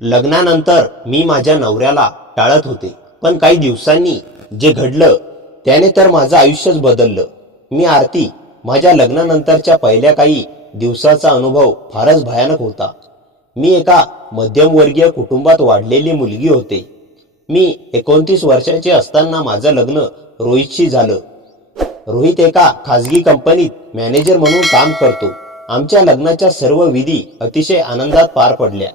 लग्नानंतर मी माझ्या नवऱ्याला टाळत होते, पण काही दिवसांनी जे घडलं त्याने तर माझं आयुष्यच बदललं. मी आरती, माझ्या लग्नानंतरच्या पहिल्या काही दिवसाचा अनुभव फारच भयानक होता. मी एका मध्यमवर्गीय कुटुंबात वाढलेली मुलगी होते. मी 29 वर्षाचे असताना माझं लग्न रोहितशी झालं. रोहित एका खाजगी कंपनीत मॅनेजर म्हणून काम करतो. आमच्या लग्नाच्या सर्व विधी अतिशय आनंदात पार पडल्या.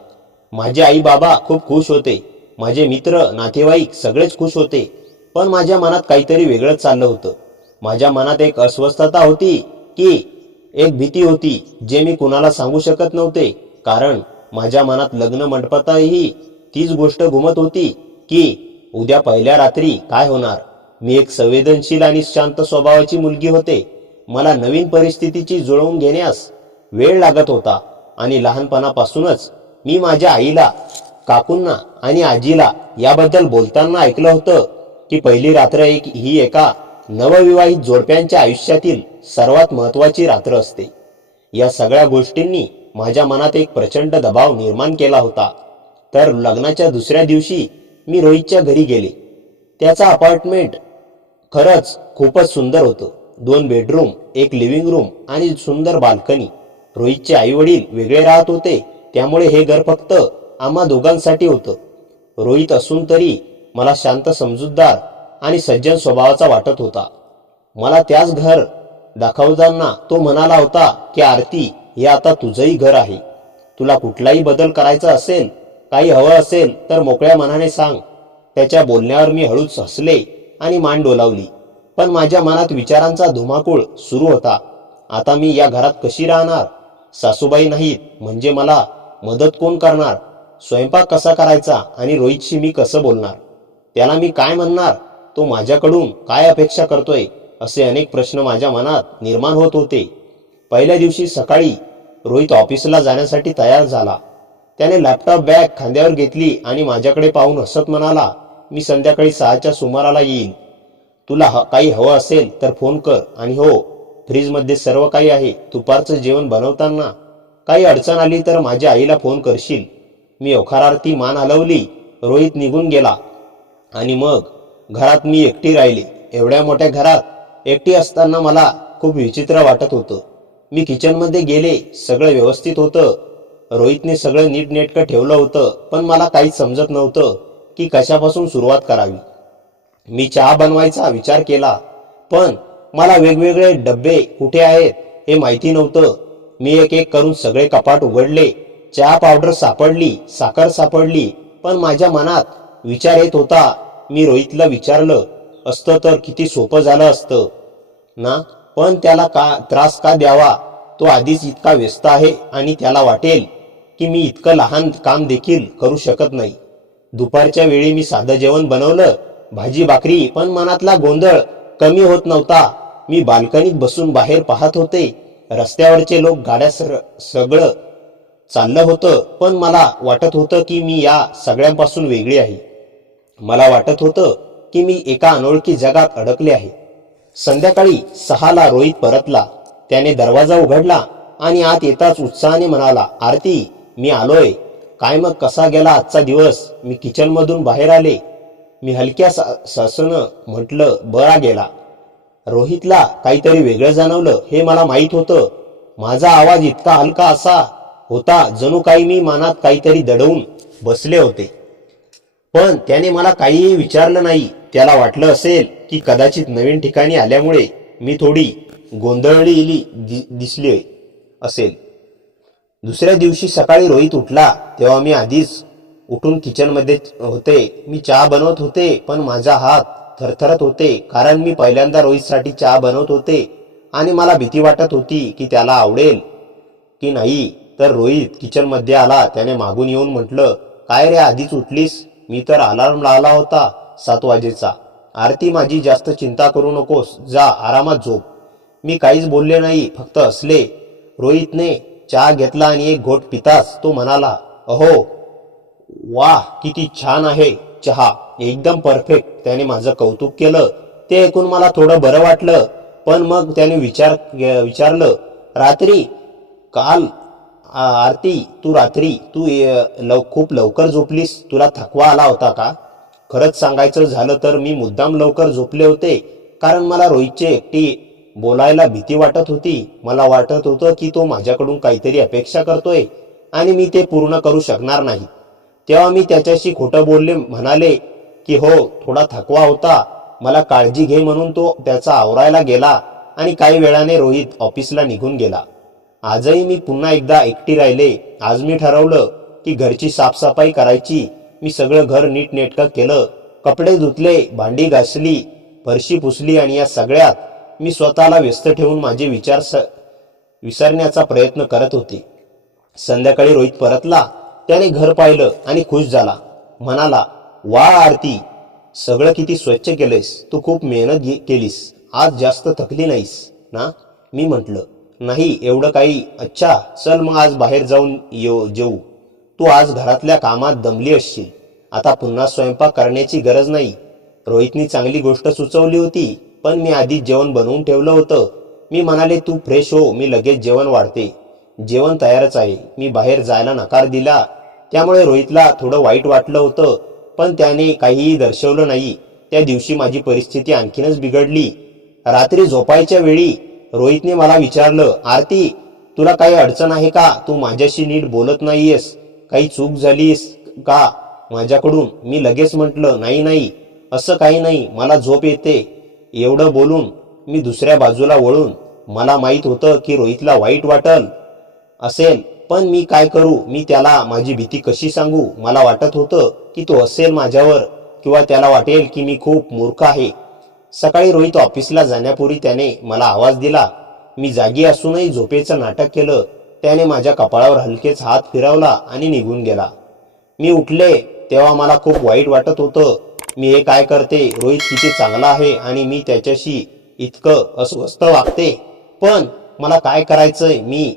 माझे आई बाबा खूप खुश होते. माझे मित्र नातेवाईक सगळेच खुश होते. पण माझ्या मनात काहीतरी वेगळंच चाललं होतं. माझ्या मनात एक अस्वस्थता होती, की एक भीती होती जे मी कुणाला सांगू शकत नव्हते. कारण माझ्या मनात लग्न मंडपातही तीच गोष्ट घुमत होती की उद्या पहिल्या रात्री काय होणार. मी एक संवेदनशील आणि शांत स्वभावाची मुलगी होते. मला नवीन परिस्थितीची जुळवून घेण्यास वेळ लागत होता आणि लहानपणापासूनच मी माझ्या आईला, काकूंना आणि आजीला याबद्दल बोलताना ऐकलं होतं की पहिली रात्र ही एका नवविवाहित जोडप्यांच्या आयुष्यातील सर्वात महत्त्वाची रात्र असते. या सगळ्या गोष्टींनी माझ्या मनात एक प्रचंड दबाव निर्माण केला होता. तर लग्नाच्या दुसऱ्या दिवशी मी रोहितच्या घरी गेले. त्याचा अपार्टमेंट खरंच खूपच सुंदर होतं. 2 बेडरूम, एक लिव्हिंग रूम आणि सुंदर बाल्कनी. रोहितचे आई वडील वेगळे राहत होते, त्यामुळे हे घर फक्त आम्हा दोघांसाठी होतं. रोहित असून तरी मला शांत, समजूतदार आणि सज्जन स्वभावाचा वाटत होता. मला त्याच घर दाखवताना तो म्हणाला होता की आरती, हे आता तुझंही घर आहे. तुला कुठलाही बदल करायचा असेल, काही हवं असेल तर मोकळ्या मनाने सांग. त्याच्या बोलण्यावर मी हळूच हसले आणि मान डोलावली. पण माझ्या मनात विचारांचा धुमाकूळ सुरू होता. आता मी या घरात कशी राहणार? सासूबाई नाहीत म्हणजे मला मदत कोण करणार? स्वयंपाक कसा करायचा आणि रोहितशी मी कसं बोलणार? त्याला मी काय म्हणणार? तो माझ्याकडून काय अपेक्षा करतोय? असे अनेक प्रश्न माझ्या मनात निर्माण होत होते. पहिल्या दिवशी सकाळी रोहित ऑफिसला जाण्यासाठी तयार झाला. त्याने लॅपटॉप बॅग खांद्यावर घेतली आणि माझ्याकडे पाहून हसत म्हणाला, मी संध्याकाळी 6च्या सुमाराला येईल. तुला काही हवं असेल तर फोन कर. आणि हो, फ्रीजमध्ये सर्व काही आहे. दुपारचं जेवण बनवताना काही अडचण आली तर माझ्या आईला फोन करशील. मी होकारार्थी मान हलवली. रोहित निघून गेला आणि मग घरात मी एकटी राहिली. एवढ्या मोठ्या घरात एकटी असताना मला खूप विचित्र वाटत होतं. मी किचनमध्ये गेले. सगळं व्यवस्थित होतं. रोहितने सगळं नीटनेटकं ठेवलं होतं, पण मला काहीच समजत नव्हतं की कशापासून सुरुवात करावी. मी चहा बनवायचा विचार केला, पण मला वेगवेगळे डब्बे कुठे आहेत हे माहिती नव्हतं. मी एक एक करून सगळे कपाट उघडले. चहा पावडर सापडली, साखर सापडली, पण माझ्या मनात विचार येत होता, मी रोहितला विचारलं असतं तर किती सोपं झालं असतं ना. पण त्याला त्रास का द्यावा? तो आधीच इतका व्यस्त आहे आणि त्याला वाटेल की मी इतकं लहान काम देखील करू शकत नाही. दुपारच्या वेळी मी साधं जेवण बनवलं, भाजी भाकरी, पण मनातला गोंधळ कमी होत नव्हता. मी बाल्कनीत बसून बाहेर पाहत होते. रस्त्यावरचे लोक, गाड्या, सगळं चाललं होतं, पण मला वाटत होतं की मी या सगळ्यांपासून वेगळी आहे. मला वाटत होतं की मी एका अनोळखी जगात अडकले आहे. संध्याकाळी 6ला रोहित परतला. त्याने दरवाजा उघडला आणि आत येताच उत्साहाने म्हणाला, आरती, मी आलोय. काय मग, कसा गेला आजचा दिवस? मी किचनमधून बाहेर आले. मी हलक्या सासूनं म्हटलं, बरा गेला. रोहितला काहीतरी वेगळं जाणवलं हे मला माहीत होतं. माझा आवाज इतका हलका असा होता जणू काही मी मनात काहीतरी दडवून बसले होते. पण त्याने मला काहीही विचारलं नाही. त्याला वाटलं असेल की कदाचित नवीन ठिकाणी आल्यामुळे मी थोडी गोंधळलेली दिसली असेल. दुसऱ्या दिवशी सकाळी रोहित उठला तेव्हा मी आधीच उठून किचनमध्ये होते. मी चहा बनवत होते, पण माझा हात थरथरत होते, कारण मी पहिल्यांदा रोहितसाठी चहा बनवत होते आणि मला भीती वाटत होती की त्याला आवडेल की नाही. तर रोहित किचनमध्ये आला. त्याने मागून येऊन म्हटलं, काय रे, आधीच उठलीस? मी तर अलार्म लावला होता 7 वाजेचा. आरती, माझी जास्त चिंता करू नकोस, जा आरामात झोप. मी काहीच बोलले नाही, फक्त हसले. रोहितने चहा घेतला आणि एक घोट पिताच तो म्हणाला, अहो वाह, किती छान आहे चहा, एकदम परफेक्ट. त्याने माझं कौतुक केलं. ते ऐकून मला थोडं बरं वाटलं. पण मग त्याने विचारलं, रात्री काल आरती, तू रात्री खूप लवकर झोपलीस? तुला थकवा आला होता का? खरंच सांगायचं झालं तर मी मुद्दाम लवकर झोपले होते, कारण मला रोहितची एकटी बोलायला भीती वाटत होती. मला वाटत होतं की तो माझ्याकडून काहीतरी अपेक्षा करतोय आणि मी ते पूर्ण करू शकणार नाही. तेव्हा मी त्याच्याशी खोटं बोलले, म्हणाले की हो, थोडा थकवा होता, मला काळजी घे म्हणून तो त्याचा आवरायला गेला आणि काही वेळाने रोहित ऑफिसला निघून गेला. आजही मी पुन्हा एकदा एकटी राहिले. आज मी ठरवलं की घरची साफसफाई करायची. मी सगळं घर नीटनेटकं केलं, कपडे धुतले, भांडी घासली, फरशी पुसली आणि या सगळ्यात मी स्वतःला व्यस्त ठेवून माझे विचार विसरण्याचा प्रयत्न करत होते. संध्याकाळी रोहित परतला. त्याने घर पाहिलं आणि खुश झाला. म्हणाला, वा आरती, सगळं किती स्वच्छ केलंयस. तू खूप मेहनत केलीस. आज जास्त थकली नाहीस ना? मी म्हटलं, नाही एवढं काही. अच्छा, चल मग आज बाहेर जाऊन जेऊ. तू आज घरातल्या कामात दमली असशील. आता पुन्हा स्वयंपाक करण्याची गरज नाही. रोहितनी चांगली गोष्ट सुचवली होती, पण मी आधीच जेवण बनवून ठेवलं होतं. मी म्हणाले, तू फ्रेश हो, मी लगेच जेवण वाढते. जेवण तयारच आहे. मी बाहेर जायला नकार दिला. त्यामुळे रोहितला थोडं वाईट वाटलं होतं, पण त्याने काहीही दर्शवलं नाही. त्या दिवशी माझी परिस्थिती आणखीनच बिघडली. रात्री झोपायच्या वेळी रोहितने मला विचारलं, आरती, तुला काही अडचण आहे का? तू माझ्याशी नीट बोलत नाहीयेस. काही चूक झालीस का माझ्याकडून? मी लगेच म्हटलं, नाही नाही, असं काही नाही, मला झोप येते. एवढं बोलून मी दुसऱ्या बाजूला वळून, मला माहीत होतं की रोहितला वाईट वाटल असेल, पण मी काय करू? मी त्याला माझी भीती कशी सांगू? मला वाटत होतं की तो हसेल माझ्यावर किंवा त्याला वाटेल की मी खूप मूर्ख आहे. सकाळी रोहित ऑफिसला जाण्यापूर्वी त्याने मला आवाज दिला. मी जागी असूनही झोपेचं नाटक केलं. त्याने माझ्या कपाळावर हलकेच हात फिरवला आणि निघून गेला. मी उठले तेव्हा मला खूप वाईट वाटत होतं. मी हे काय करते? रोहित किती चांगला आहे आणि मी त्याच्याशी इतकं अस्वस्थ वागते. पण मला काय करायचंय? मी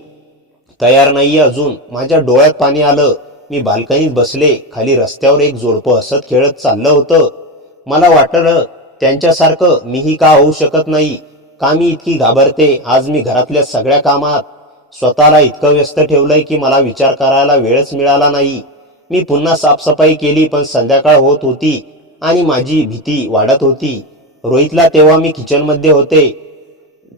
तयार नाहीये अजून. माझ्या डोळ्यात पाणी आलं. मी बाल्कनीत बसले. खाली रस्त्यावर एक जोडपं हसत खेळत चाललं होतं. मला वाटलं, त्यांच्यासारखं मीही का होऊ शकत नाही? का मी इतकी घाबरते? आज मी घरातल्या सगळ्या कामात स्वतःला इतकं व्यस्त ठेवलंय की मला विचार करायला वेळच मिळाला नाही. मी पुन्हा साफसफाई केली, पण संध्याकाळ होत होती आणि माझी भीती वाढत होती. रोहितला तेव्हा मी किचनमध्ये होते.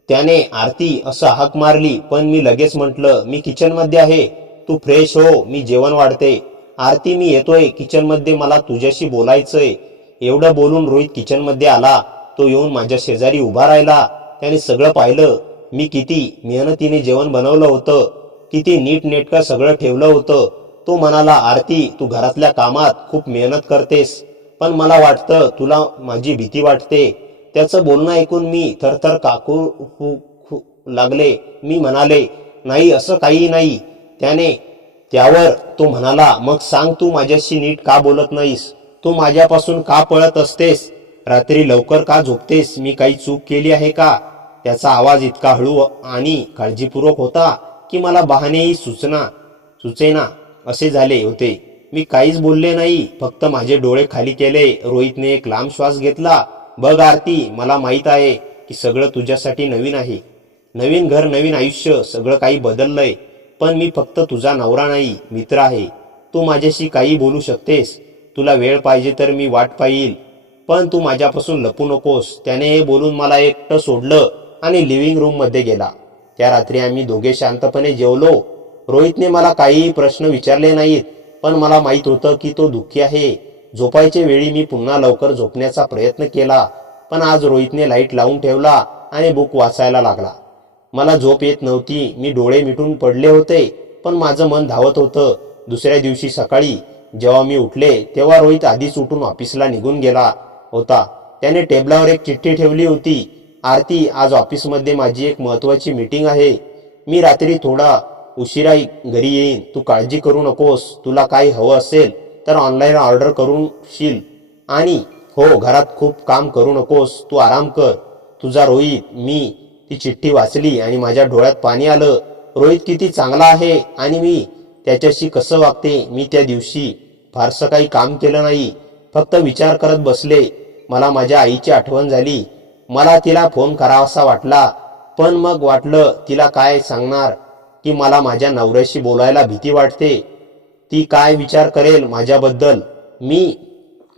त्याने आरती असं हाक मारली, पण मी लगेच म्हटलं, मी किचनमध्ये आहे. तू फ्रेश हो, मी जेवण वाढते. आरती, मी येतोय किचनमध्ये, मला तुझ्याशी बोलायचंय. एवढं बोलून रोहित किचनमध्ये आला. तो येऊन माझ्या शेजारी उभा राहिला. त्याने सगळं पाहिलं. मी किती मेहनतीने जेवण बनवलं होतं, किती नीटनेटकं सगळं ठेवलं होतं. तो म्हणाला, आरती, तू घरातल्या कामात खूप मेहनत करतेस, पण मला वाटतं तुला माझी भीती वाटते. त्याचं बोलणं ऐकून मी थरथर काकू लागले. मी म्हणाले, नाही, असं काही नाही. त्यावर तो म्हणाला, मग सांग, तू माझ्याशी नीट का बोलत नाहीस? तू माझ्यापासून का पळत असतेस? रात्री लवकर का झोपतेस? मी काही चूक केली आहे का? त्याचा आवाज इतका हळू आणि काळजीपूर्वक होता की मला बहाणेही सुचेना असे झाले होते. मी काहीच बोलले नाही, फक्त माझे डोळे खाली केले. रोहितने एक लांब श्वास घेतला. बघ आरती, मला माहित आहे की सगळं तुझ्यासाठी नवीन आहे. नवीन घर, नवीन आयुष्य, सगळं काही बदललंय. पण मी फक्त तुझा नवरा नाही, मित्र आहे. तू माझ्याशी काही बोलू शकतेस. तुला वेळ पाहिजे तर मी वाट पाहिल, पण तू माझ्यापासून लपू नकोस. त्याने हे बोलून मला एकटं सोडलं आणि लिव्हिंग रूम मध्ये गेला. त्या रात्री आम्ही दोघे शांतपणे जेवलो. रोहितने मला काहीही प्रश्न विचारले नाहीत, पण मला माहित होतं की तो दुःखी आहे. झोपायच्या वेळी मी पुन्हा लवकर झोपण्याचा प्रयत्न केला, पण आज रोहितने लाईट लावून ठेवला आणि बुक वाचायला लागला. मला झोप येत नव्हती. मी डोळे मिटून पडले होते, पण माझं मन धावत होतं. दुसऱ्या दिवशी सकाळी जेव्हा मी उठले तेव्हा रोहित आधीच उठून ऑफिसला निघून गेला होता. त्याने टेबलावर एक चिठ्ठी ठेवली होती. आरती, आज ऑफिसमध्ये माझी एक महत्वाची मीटिंग आहे. मी रात्री थोडा उशिरा घरी येईन. तू काळजी करू नकोस. तुला काही हवं असेल तर ऑनलाईन ऑर्डर करून शील. आणि हो, घरात खूप काम करू नकोस. तू आराम कर. तुझा रोहित. मी ती चिठ्ठी वाचली आणि माझ्या डोळ्यात पाणी आलं. रोहित किती चांगला आहे आणि मी त्याच्याशी कसं वागते. मी त्या दिवशी फारसं काही काम केलं नाही, फक्त विचार करत बसले. मला माझ्या आईची आठवण झाली. मला तिला फोन करावासा वाटला, पण मग वाटलं तिला काय सांगणार की मला माझ्या नवऱ्याशी बोलायला भीती वाटते. ती काय विचार करेल माझ्याबद्दल. मी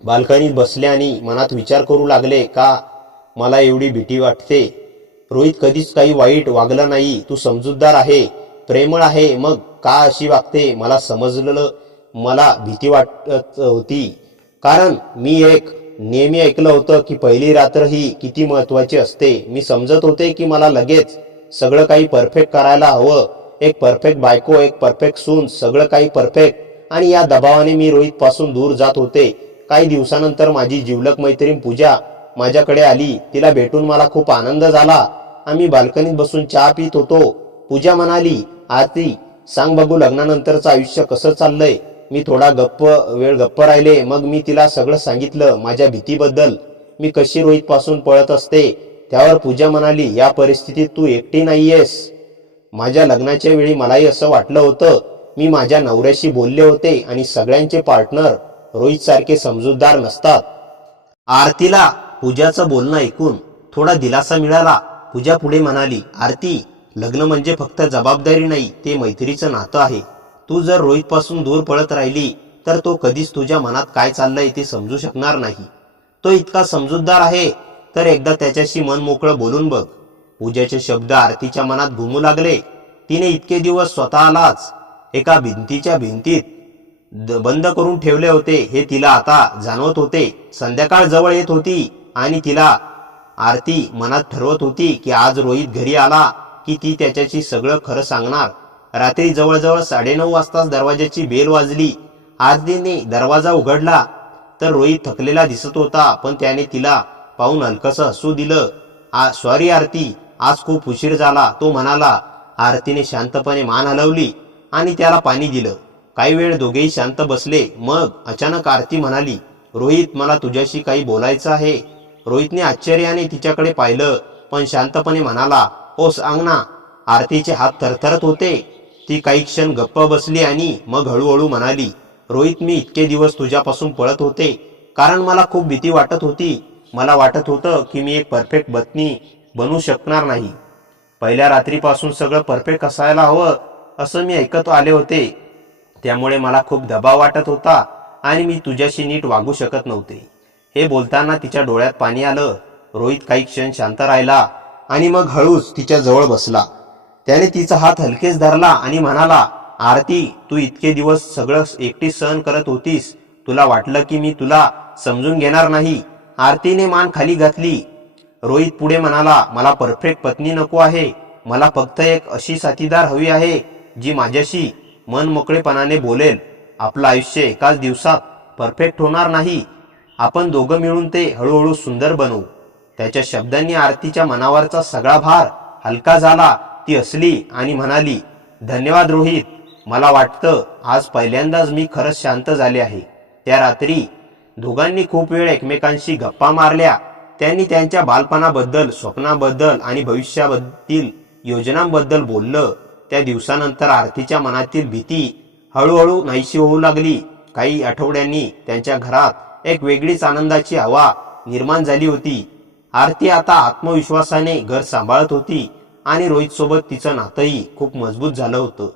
बाल्कनीत बसले आणि मनात विचार करू लागले का मला एवढी भीती वाटते. रोहित कधीच काही वाईट वागला नाही. तू समजूतदार आहे, प्रेमळ आहे, मग का अशी वागते. मला समजलं. मला भीती वाटत होती कारण मी एक नेहमी ऐकलं होतं की पहिली रात्र ही किती महत्वाची असते. मी समजत होते की मला लगेच सगळं काही परफेक्ट करायला हवं. एक परफेक्ट बायको, एक परफेक्ट सून, सगळं काही परफेक्ट. आणि या दबावाने मी रोहित पासून दूर जात होते. काही दिवसानंतर माझी जिवलग मैत्रीण पूजा माझ्याकडे आली. तिला भेटून मला खूप आनंद झाला. आम्ही बाल्कनीत बसून चहा पित होतो. पूजा म्हणाली, आरती सांग बघू लग्नानंतरचं आयुष्य कसं चाललंय. मी थोडा वेळ गप्प राहिले. मग मी तिला सगळं सांगितलं, माझ्या भीतीबद्दल, मी कशी रोहित पासून पळत असते. त्यावर पूजा म्हणाली, या परिस्थितीत तू एकटी नाहीयेस. माझ्या लग्नाच्या वेळी मलाही असं वाटलं होतं. मी माझ्या नवऱ्याशी बोलले होते आणि सगळ्यांचे पार्टनर रोहित सारखे समजूतदार नसतात. आरतीला पूजाचं बोलणं ऐकून थोडा दिलासा मिळाला. पूजा पुढे म्हणाली, आरती लग्न म्हणजे फक्त जबाबदारी नाही, ते मैत्रीचं नातं आहे. तू जर रोहित पासून दूर पळत राहिली तर तो कधीच तुझ्या मनात काय चाललंय ते समजू शकणार नाही. तो इतका समजूतदार आहे तर एकदा त्याच्याशी मन मोकळं बोलून बघ. पूजाचे शब्द आरतीच्या मनात घुमू लागले. तिने इतके दिवस स्वतःलाच एका भिंतीच्या भिंतीत बंद करून ठेवले होते हे तिला आता जाणवत होते. संध्याकाळ जवळ येत होती आणि तिला आरती मनात ठरवत होती की आज रोहित घरी आला की ती त्याच्याशी सगळं खरं सांगणार. रात्री जवळजवळ 9:30 वाजताच दरवाजाची बेल वाजली. आरतीने दरवाजा उघडला तर रोहित थकलेला दिसत होता, पण त्याने तिला पाहून हलकसं हसू दिलं. सॉरी आरती, आज खूप उशीर झाला, तो म्हणाला. आरतीने शांतपणे मान हलवली आणि त्याला पाणी दिलं. काही वेळ दोघेही शांत बसले. मग अचानक आरती म्हणाली, रोहित मला तुझ्याशी काही बोलायचं आहे. रोहितने आश्चर्याने तिच्याकडे पाहिलं पण शांतपणे म्हणाला, ओ सांग ना. आरतीचे हात थरथरत होते. ती काही क्षण गप्प बसली आणि मग हळूहळू म्हणाली, रोहित मी इतके दिवस तुझ्यापासून पळत होते कारण मला खूप भीती वाटत होती. मला वाटत होतं की मी एक परफेक्ट पत्नी बनू शकणार नाही. पहिल्या रात्रीपासून सगळं परफेक्ट असायला हवं असं मी ऐकत आले होते. त्यामुळे मला खूप दबाव वाटत होता आणि मी तुझ्याशी नीट वागू शकत नव्हते. हे बोलताना तिच्या डोळ्यात पाणी आलं. रोहित काही क्षण शांत राहिला आणि मग हळूच तिच्या जवळ बसला. त्याने तिचा हात हलकेच धरला आणि म्हणाला, आरती तू इतके दिवस सगळं एकटी सहन करत होतीस. तुला वाटलं की मी तुला समजून घेणार नाही. आरतीने मान खाली घातली. रोहित पुढे म्हणाला, मला परफेक्ट पत्नी नको आहे. मला फक्त एक अशी साथीदार हवी आहे जी माझ्याशी मन मोकळेपणाने बोलेल. आपलं आयुष्य एकाच दिवसात परफेक्ट होणार नाही. आपण दोघं मिळून ते हळूहळू सुंदर बनवू. त्याच्या शब्दांनी आरतीच्या मनावरचा सगळा भार हलका झाला. ती हसली आणि म्हणाली, धन्यवाद रोहित. मला वाटतं आज पहिल्यांदाच मी खरंच शांत झाले आहे. त्या रात्री दोघांनी खूप वेळ एकमेकांशी गप्पा मारल्या. त्यांनी त्यांच्या बालपणाबद्दल, स्वप्नाबद्दल आणि भविष्याबद्दल योजनांबद्दल बोललं. त्या दिवसानंतर आरतीच्या मनातील भीती हळूहळू नाहीशी होऊ लागली. काही आठवड्यांनी त्यांच्या घरात एक वेगळीच आनंदाची हवा निर्माण झाली होती. आरती आता आत्मविश्वासाने घर सांभाळत होती आणि रोहित सोबत तिचं नातंही खूप मजबूत झालं होतं.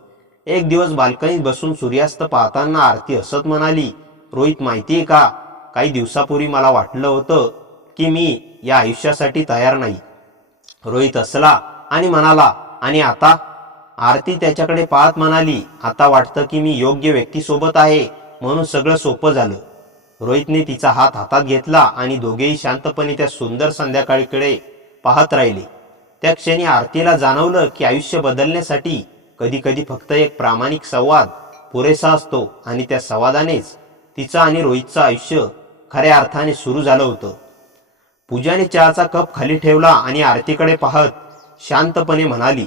एक दिवस बाल्कनीत बसून सूर्यास्त पाहताना आरती हसत म्हणाली, रोहित माहितीये का, काही दिवसापूर्वी मला वाटलं होतं की मी या आयुष्यासाठी तयार नाही. रोहित हसला आणि म्हणाला, आणि आता. आरती त्याच्याकडे पाहत म्हणाली, आता वाटतं की मी योग्य व्यक्तीसोबत आहे म्हणून सगळं सोपं झालं. रोहितने तिचा हात हातात घेतला आणि दोघेही शांतपणे त्या सुंदर संध्याकाळीकडे पाहत राहिले. त्या क्षणी आरतीला जाणवलं की आयुष्य बदलण्यासाठी कधी कधी फक्त एक प्रामाणिक संवाद पुरेसा असतो आणि त्या संवादानेच तिचं आणि रोहितचं आयुष्य खऱ्या अर्थाने सुरू झालं होतं. पूजाने चहाचा कप खाली ठेवला आणि आरतीकडे पाहत शांतपणे म्हणाली,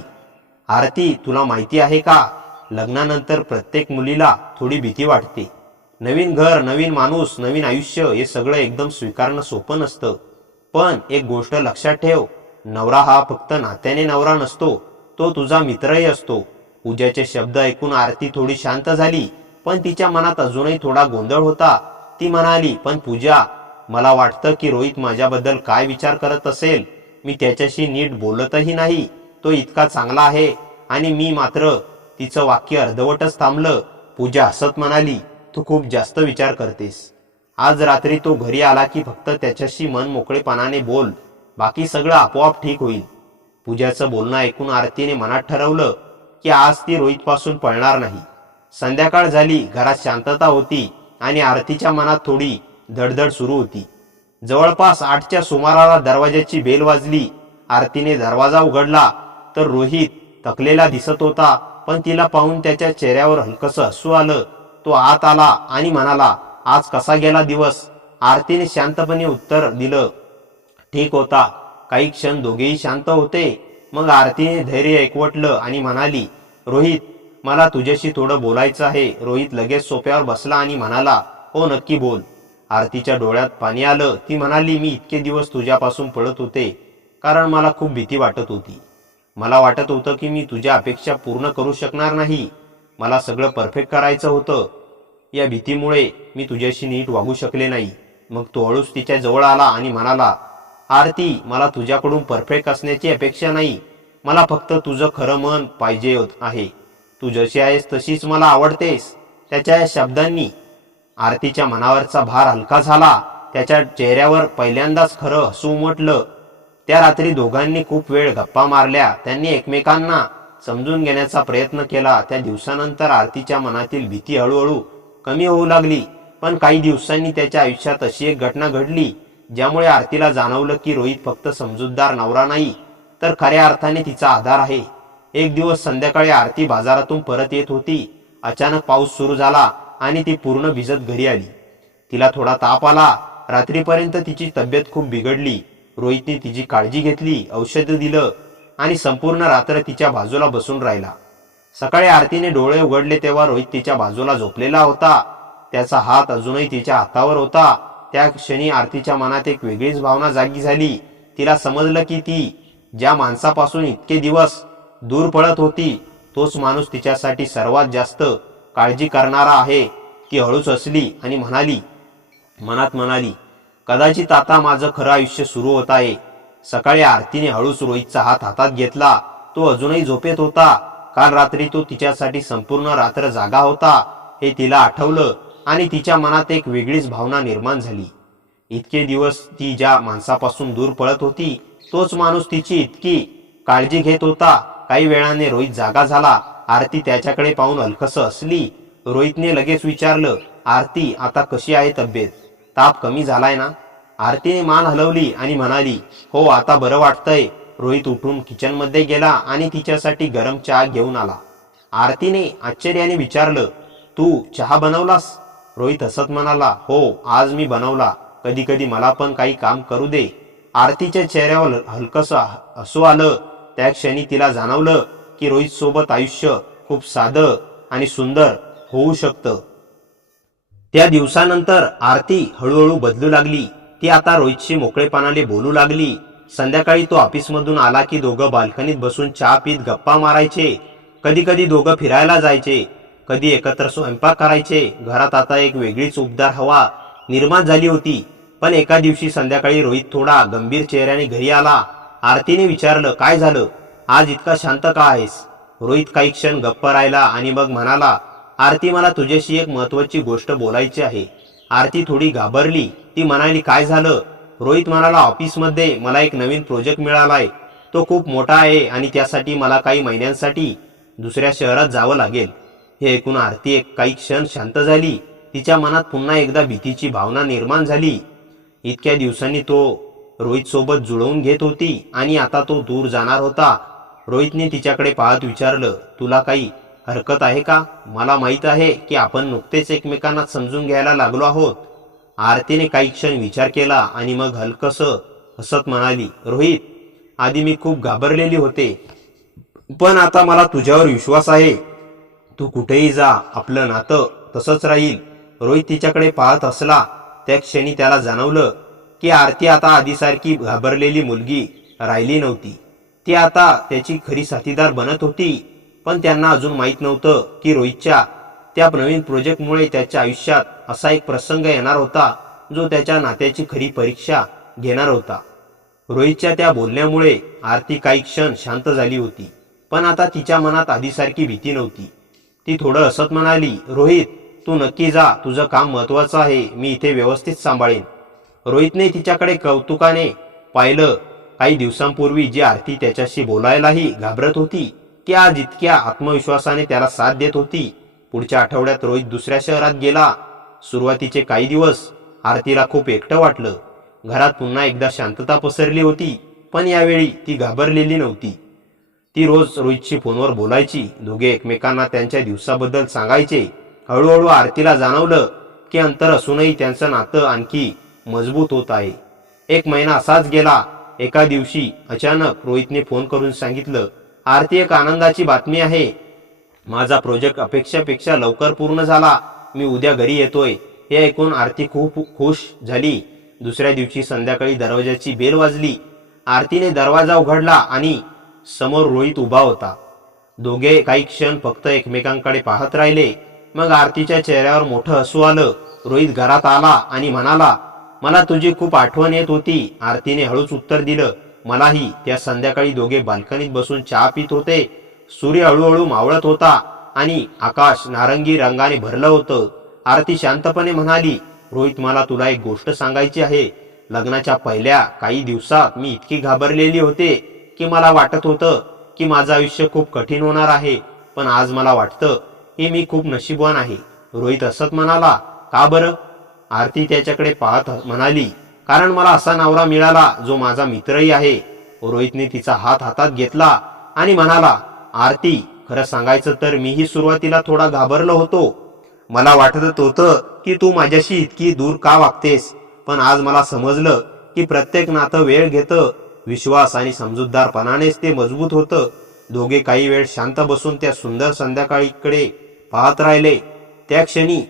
आरती तुला माहिती आहे का, लग्नानंतर प्रत्येक मुलीला थोडी भीती वाटते. नवीन घर, नवीन माणूस, नवीन आयुष्य हे सगळं एकदम स्वीकारणं सोपं नसतं. पण एक गोष्ट लक्षात ठेव, नवरा हा फक्त नात्याने नवरा नसतो, तो तुझा मित्रही असतो. पूजाचे शब्द ऐकून आरती थोडी शांत झाली, पण तिच्या मनात अजूनही थोडा गोंधळ होता. ती म्हणाली, पण पूजा, मला वाटतं की रोहित माझ्याबद्दल काय विचार करत असेल. मी त्याच्याशी नीट बोलतही नाही. तो इतका चांगला आहे आणि मी मात्र तिचं वाक्य अर्धवटच थांबलं. पूजा हसत म्हणाली, तू खूप जास्त विचार करतेस. आज रात्री तो घरी आला की फक्त त्याच्याशी मन मोकळेपणाने बोल, बाकी सगळं आपोआप ठीक होईल. पूजाचं बोलणं ऐकून आरतीने मनात ठरवलं की आज ती रोहितपासून पळणार नाही. संध्याकाळ झाली, घरात शांतता होती आणि आरतीच्या मनात थोडी धडधड सुरू होती. जवळपास 8च्या सुमाराला दरवाजाची बेल वाजली. आरतीने दरवाजा उघडला तर रोहित थकलेला दिसत होता, पण तिला पाहून त्याच्या चेहऱ्यावर हलकसं हसू आलं. तो आत आला आणि म्हणाला, आज कसा गेला दिवस? आरतीने शांतपणे उत्तर दिलं, ठीक होता. काही क्षण दोघेही शांत होते. मग आरतीने धैर्य एकवटलं आणि म्हणाली, रोहित, मला तुझ्याशी थोडं बोलायचं आहे. रोहित लगेच सोफ्यावर बसला आणि म्हणाला, हो नक्की बोल. आरतीच्या डोळ्यात पाणी आलं. ती म्हणाली, मी इतके दिवस तुझ्यापासून पळत होते कारण मला खूप भीती वाटत होती. मला वाटत होतं की मी तुझ्या अपेक्षा पूर्ण करू शकणार नाही. मला सगळं परफेक्ट करायचं होतं. या भीतीमुळे मी तुझ्याशी नीट वागू शकले नाही. मग तो हळूच तिच्या जवळ आला आणि म्हणाला, आरती, मला तुझ्याकडून परफेक्ट असण्याची अपेक्षा नाही. मला फक्त तुझं खरं मन पाहिजे आहे. तू जशी आहेस तशीच मला आवडतेस. त्याच्या या शब्दांनी आरतीच्या मनावरचा भार हलका झाला. त्याच्या चेहऱ्यावर पहिल्यांदाच खरं हसू उमटलं. त्या रात्री दोघांनी खूप वेळ गप्पा मारल्या. त्यांनी एकमेकांना समजून घेण्याचा प्रयत्न केला. त्या दिवसानंतर आरतीच्या मनातील भीती हळूहळू कमी होऊ लागली. पण काही दिवसांनी त्याच्या आयुष्यात अशी एक घटना घडली ज्यामुळे आरतीला जाणवलं की रोहित फक्त समजूतदार नवरा नाही, तर खऱ्या अर्थाने तिचा आधार आहे. एक दिवस संध्याकाळी आरती बाजारातून परत येत होती. अचानक पाऊस सुरू झाला आणि ती पूर्ण भिजत घरी आली. तिला थोडा ताप आला. रात्रीपर्यंत तिची तब्येत खूप बिघडली. रोहितने तिची काळजी घेतली, औषध दिलं आणि संपूर्ण रात्र तिच्या बाजूला बसून राहिला. सकाळी आरतीने डोळे उघडले तेव्हा रोहित तिच्या बाजूला झोपलेला होता. त्याचा हात अजूनही तिच्या हातावर होता. त्या क्षणी आरतीच्या मनात एक वेगळीच भावना जागी झाली. तिला समजलं की ती ज्या माणसापासून इतके दिवस दूर पळत होती तोच माणूस तिच्यासाठी सर्वात जास्त काळजी करणारा आहे. ती हळूच हसली आणि मनात म्हणाली, कदाचित आता माझं खरं आयुष्य सुरू होत आहे. सकाळी आरतीने हळूच रोहितचा हात हातात घेतला. तो अजूनही झोपेत होता. काल रात्री तो तिच्यासाठी संपूर्ण रात्र जागा होता हे तिला आठवलं आणि तिच्या मनात एक वेगळीच भावना निर्माण झाली. इतके दिवस ती ज्या माणसापासून दूर पळत होती तोच माणूस तिची इतकी काळजी घेत होता. काही वेळाने रोहित जागा झाला. आरती त्याच्याकडे पाहून हलकसं हसली. रोहितने लगेच विचारलं, आरती, आता कशी आहे तब्येत? ताप कमी झालाय ना? आरतीने मान हलवली आणि म्हणाली, हो, आता बरं वाटतंय. रोहित उठून किचनमध्ये गेला आणि तिच्यासाठी गरम चहा घेऊन आला. आरतीने आश्चर्याने विचारलं, तू चहा बनवलास? रोहित हसत म्हणाला, हो, आज मी बनवला. कधी कधी मला पण काही काम करू दे. आरतीच्या चेहऱ्यावर हलकसं हसू आलं. त्या क्षणी तिला जाणवलं की रोहित सोबत आयुष्य खूप साधं आणि सुंदर होऊ शकतं. त्या दिवसानंतर आरती हळूहळू बदलू लागली. ती आता रोहितशी मोकळेपणाने बोलू लागली. संध्याकाळी तो ऑफिसमधून आला की दोघं बाल्कनीत बसून चहा पीत गप्पा मारायचे. कधी कधी दोघं फिरायला जायचे, कधी एकत्र स्वयंपाक करायचे. घरात आता एक वेगळीच उबदार हवा निर्माण झाली होती. पण एका दिवशी संध्याकाळी रोहित थोडा गंभीर चेहऱ्याने घरी आला. आरतीने विचारलं, काय झालं? आज इतका शांत का आहेस? रोहित काही क्षण गप्प राहिला आणि मग म्हणाला, आरती, मला तुझ्याशी एक महत्वाची गोष्ट बोलायची आहे. आरती थोडी घाबरली. ती म्हणाली, काय झालं? रोहित म्हणाला, ऑफिसमध्ये मला एक नवीन प्रोजेक्ट मिळालाय. तो खूप मोठा आहे आणि त्यासाठी मला काही महिन्यांसाठी दुसऱ्या शहरात जावं लागेल. हे ऐकून आरती काही क्षण शांत झाली. तिच्या मनात पुन्हा एकदा भीतीची भावना निर्माण झाली. इतक्या दिवसांनी तो रोहित सोबत जुळवून घेत होती आणि आता तो दूर जाणार होता. रोहितने तिच्याकडे पाहत विचारलं, तुला काही हरकत आहे का? मला माहित आहे की आपण नुकतेच एकमेकांना समजून घ्यायला लागलो आहोत. आरतीने काही क्षण विचार केला आणि मग हलकसं हसत म्हणाली, रोहित, आधी मी खूप घाबरलेली होते, पण आता मला तुझ्यावर विश्वास आहे. तू कुठेही जा, आपलं नातं तसंच राहील. रोहित तिच्याकडे पाहत हसला. त्या क्षणी त्याला जाणवलं की आरती आता आधीसारखी घाबरलेली मुलगी राहिली नव्हती. ती आता त्याची खरी साथीदार बनत होती. पण त्यांना अजून माहीत नव्हतं की रोहितच्या त्या नवीन प्रोजेक्टमुळे त्याच्या आयुष्यात असा एक प्रसंग येणार होता जो त्याच्या नात्याची खरी परीक्षा घेणार होता. रोहितच्या त्या बोलण्यामुळे आरती काही क्षण शांत झाली होती. पण आता तिच्या मनात आधीसारखी भीती नव्हती. ती थोडं हसत म्हणाली, रोहित, तू नक्की जा, तुझं काम महत्वाचं आहे, मी इथे व्यवस्थित सांभाळेन. रोहितने तिच्याकडे कौतुकाने पाहिलं. काही दिवसांपूर्वी जी आरती त्याच्याशी बोलायलाही घाबरत होती, ती आज इतक्या आत्मविश्वासाने त्याला साथ देत होती. पुढच्या आठवड्यात रोहित दुसऱ्या शहरात गेला. सुरुवातीचे काही दिवस आरतीला खूप एकटं वाटलं. घरात पुन्हा एकदा शांतता पसरली होती, पण यावेळी ती घाबरलेली नव्हती. ती रोज रोहितशी फोनवर बोलायची. दोघे एकमेकांना त्यांच्या दिवसाबद्दल सांगायचे. हळूहळू आरतीला जाणवलं की अंतर असूनही त्यांचं नातं आणखी मजबूत होत आहे. एक महिना असाच गेला. एका दिवशी अचानक रोहितने फोन करून सांगितलं, आरती, एक आनंदाची बातमी आहे. माझा प्रोजेक्ट अपेक्षेपेक्षा लवकर पूर्ण झाला. मी उद्या घरी येतोय. हे ऐकून आरती खूप खुश झाली. दुसऱ्या दिवशी संध्याकाळी दरवाजाची बेल वाजली. आरतीने दरवाजा उघडला आणि समोर रोहित उभा होता. दोघे काही क्षण फक्त एकमेकांकडे पाहत राहिले. मग आरतीच्या चेहऱ्यावर मोठं हसू आलं. रोहित घरात आला आणि म्हणाला, मला तुझी खूप आठवण येत होती. आरतीने हळूच उत्तर दिलं, मलाही. त्या संध्याकाळी दोघे बाल्कनीत बसून चहा पित होते. सूर्य हळूहळू मावळत होता आणि आकाश नारंगी रंगाने भरलं होतं. आरती शांतपणे म्हणाली, रोहित, मला तुला एक गोष्ट सांगायची आहे. लग्नाच्या पहिल्या काही दिवसात मी इतकी घाबरलेली होते की मला वाटत होतं की माझं आयुष्य खूप कठीण होणार आहे. पण आज मला वाटतं की मी खूप नशीबवान आहे. रोहित हसत म्हणाला, का बरं? आरती त्याच्याकडे पाहत म्हणाली, कारण मला असा नवरा मिळाला जो माझा मित्रही आहे. रोहितने तिचा हात हातात घेतला आणि म्हणाला, आरती, खरं सांगायचं तर मीही सुरुवातीला थोडा घाबरलो होतो. मला वाटत होतं की तू माझ्याशी इतकी दूर का वागतेस. पण आज मला समजलं की प्रत्येक नातं वेळ घेतं. विश्वास आणि समजूतदारपणानेच ते मजबूत होतं. दोघे काही वेळ शांत बसून त्या सुंदर संध्याकाळीकडे पाहत राहिले. त्या क्षणी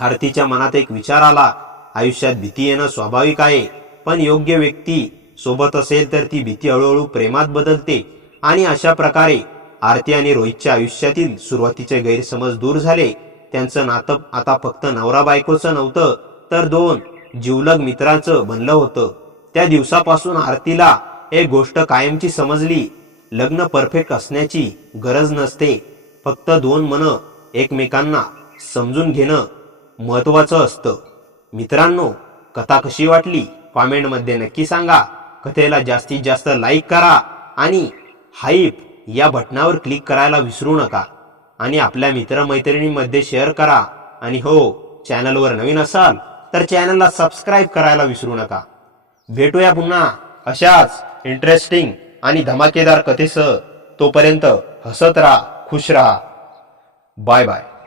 आरतीच्या मनात एक विचार आला. आयुष्यात भीती येणं स्वाभाविक आहे, पण योग्य व्यक्ती सोबत असेल तर ती भीती हळूहळू प्रेमात बदलते. आणि अशा प्रकारे आरती आणि रोहितच्या आयुष्यातील सुरुवातीचे गैरसमज दूर झाले. त्यांचं नातं आता फक्त नवरा बायकोचं नव्हतं, तर दोन जिवलग मित्रांचं बनलं होतं. त्या दिवसापासून आरतीला एक गोष्ट कायमची समजली, लग्न परफेक्ट असण्याची गरज नसते. फक्त दोन मनं एकमेकांना समजून घेणं महत्वाचं असतं. मित्रांनो, कथा कशी वाटली कॉमेंटमध्ये नक्की सांगा. कथेला जास्तीत जास्त लाईक करा आणि हाईप या बटनावर क्लिक करायला विसरू नका. आणि आपल्या मित्रमैत्रिणींमध्ये शेअर करा. आणि हो, चॅनलवर नवीन असाल तर चॅनलला सबस्क्राईब करायला विसरू नका. भेटूया पुन्हा अशाच इंटरेस्टिंग आणि धमाकेदार कथेसह. तोपर्यंत हसत राहा, खुश राहा. Bye bye.